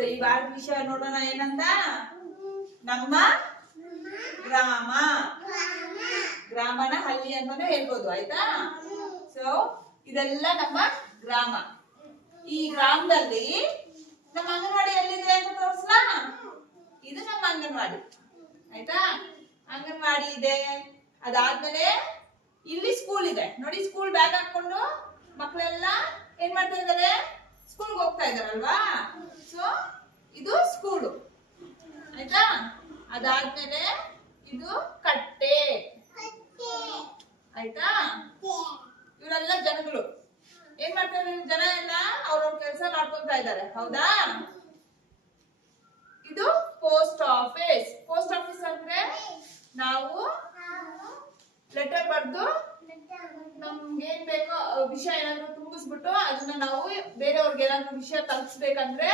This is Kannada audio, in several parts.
ಸೊ ಈ ವಾರದ ವಿಷಯ ನೋಡೋಣ ಏನಂತ ನಮ್ಮ ಗ್ರಾಮ. ಗ್ರಾಮನ ಹಳ್ಳಿ ಅಂತಾನೆ ಹೇಳ್ಬೋದು ಆಯ್ತಾ. ಸೊ ಇದೆಲ್ಲ ನಮ್ಮ ಗ್ರಾಮ. ಈ ಗ್ರಾಮದಲ್ಲಿ ನಮ್ಮ ಅಂಗನವಾಡಿ ಎಲ್ಲಿದೆ ಅಂತ ತೋರಿಸ್ಲಾ. ಇದು ನಮ್ಮ ಅಂಗನವಾಡಿ ಆಯ್ತಾ. ಅಂಗನವಾಡಿ ಇದೆ. ಅದಾದ್ಮೇಲೆ ಇಲ್ಲಿ ಸ್ಕೂಲ್ ಇದೆ ನೋಡಿ. ಸ್ಕೂಲ್ ಬ್ಯಾಗ್ ಹಾಕೊಂಡು ಮಕ್ಕಳೆಲ್ಲ ಏನ್ ಮಾಡ್ತಾ ಇದಾರೆ, ಸ್ಕೂಲ್ಗೆ ಹೋಗ್ತಾ ಇದಾರಲ್ವಾ. ಸೊ ಇದು ಸ್ಕೂಲು ಆಯ್ತಾ. ಅದಾದ್ಮೇಲೆ ಇದು ಕಟ್ಟೆ ಆಯ್ತಾ. ಇವರೆಲ್ಲ ಜನಗಳು ಏನ್ ಮಾಡ್ತಾ ಇದ್ದಾರೆ, ಜನ ಎಲ್ಲ ಅವ್ರವ್ರ ಕೆಲಸ ಮಾಡ್ಕೊಂತ ಇದ್ದಾರೆ ಹೌದಾ. ಇದು ಪೋಸ್ಟ್ ಆಫೀಸ್. ಪೋಸ್ಟ್ ಆಫೀಸ್ ಅಂದ್ರೆ ನಾವು ಲೆಟರ್ ಬರ್ದು ನಮ್ಗೆ ಏನ್ ಬೇಕೋ ವಿಷಯ ಏನಾದ್ರು ತುಂಬಿಸ್ಬಿಟ್ಟು ಅದನ್ನ ನಾವು ಬೇರೆಯವ್ರಿಗೆ ಏನಾದ್ರು ವಿಷಯ ತಲುಪಿಸ್ಬೇಕಂದ್ರೆ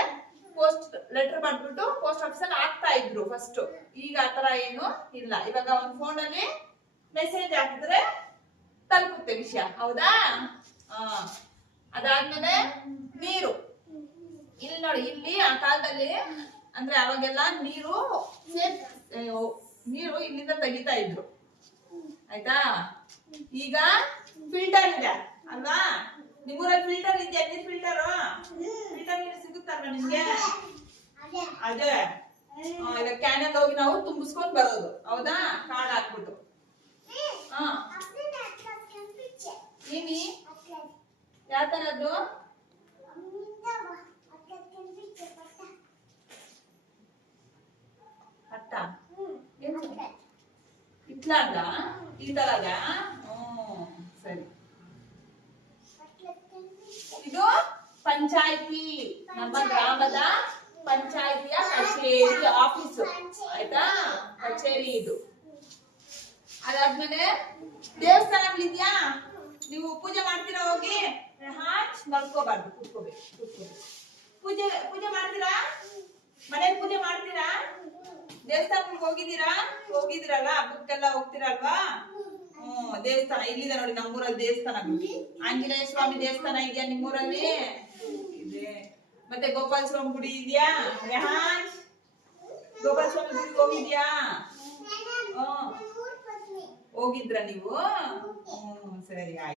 ಪೋಸ್ಟ್ ಲೆಟರ್ ಬರ್ದ್ಬಿಟ್ಟು ಪೋಸ್ಟ್ ಆಫೀಸ್ ಅಲ್ಲಿ ಹಾಕ್ತಾ ಇದ್ರು ಫಸ್ಟ್. ಈಗ ಆತರ ಏನು ಇಲ್ಲ. ಇವಾಗ ಒಂದು ಫೋನ್ ಅಲ್ಲಿ ಮೆಸೇಜ್ ಹಾಕಿದ್ರೆ ತಲುಪುತ್ತೆ ವಿಷಯ ಹೌದಾ. ಅದಾದ್ಮೇಲೆ ನೀರು. ಇಲ್ಲಿ ನೋಡಿ, ಇಲ್ಲಿ ಆ ಕಾಲದಲ್ಲಿ ಅಂದ್ರೆ ಅವಾಗೆಲ್ಲ ನೀರು ಇಲ್ಲಿಂದ ತೆಗಿತಾ ಇದ್ರು ಆಯ್ತಾ. ಈಗ ಫಿಲ್ಟರ್ ಇದೆ ಅಲ್ವಾ. ನಿಮ್ಮೂರಲ್ಲಿ ಫಿಲ್ಟರ್ ಇದೆಯಾ? ನೀರ್ ಫಿಲ್ಟರ್ ನೀರು ಸಿಗುತ್ತಲ್ವಾ ನಿಮ್ಗೆ? ಅದೇ ಈಗ ಕ್ಯಾನಲ್ ಹೋಗಿ ನಾವು ತುಂಬಿಸ್ಕೊಂಡ್ ಬರೋದು ಹೌದಾ, ಕಾರ್ಡ್ ಹಾಕ್ಬಿಟ್ಟು. ಏನಿ ಯಾವ ತರದ್ದು? ಅಟ್ಟ ಇತ್ಲಾಗ ಈ ತರಗ. ಸರಿ. ಇದು ಪಂಚಾಯಿತಿ, ನಮ್ಮ ಗ್ರಾಮದ ಪಂಚಾಯಿತಿಯ ಕಚೇರಿ ಆಫೀಸು ಆಯ್ತಾ. ಕಚೇರಿ ಇದು. ಅದಾದ್ಮೇಲೆ ದೇವಸ್ಥಾನಗಳಿದ್ಯಾ? ನೀವು ಪೂಜೆ ಮಾಡ್ತೀರಾ? ಹೋಗಿ ಮಲ್ಕೋಬಾರ್ದು, ಕೂತ್ಕೋಬೇಕು. ಪೂಜೆ ಮಾಡ್ತೀರಾ? ಮನೇಲಿ ಪೂಜೆ ಮಾಡ್ತೀರಾ? ದೇವಸ್ಥಾನಕ್ಕೆ ಹೋಗಿದ್ದೀರಲ್ಲ, ಹಬ್ಬಕ್ಕೆಲ್ಲ ಹೋಗ್ತೀರಲ್ವಾ. ದೇವಸ್ಥಾನ ಇಲ್ಲಿದೆ ನೋಡಿ ನಮ್ಮೂರಲ್ಲಿ. ದೇವಸ್ಥಾನ ಆಂಜನೇಯ ಸ್ವಾಮಿ ದೇವಸ್ಥಾನ ಇದೆಯಾ ನಿಮ್ಮೂರಲ್ಲಿ? ಇದೆ. ಮತ್ತೆ ಗೋಪಾಲ ಸ್ವಾಮಿ ಗುಡಿ ಇದೆಯಾ? ಗೋಪಾಲ ಸ್ವಾಮಿ ಗುಡಿಗೆ ಹೋಗಿದ್ಯಾ? ಹೋಗಿದ್ರ ನೀವು? ಸರಿ ಆಯ್ತು.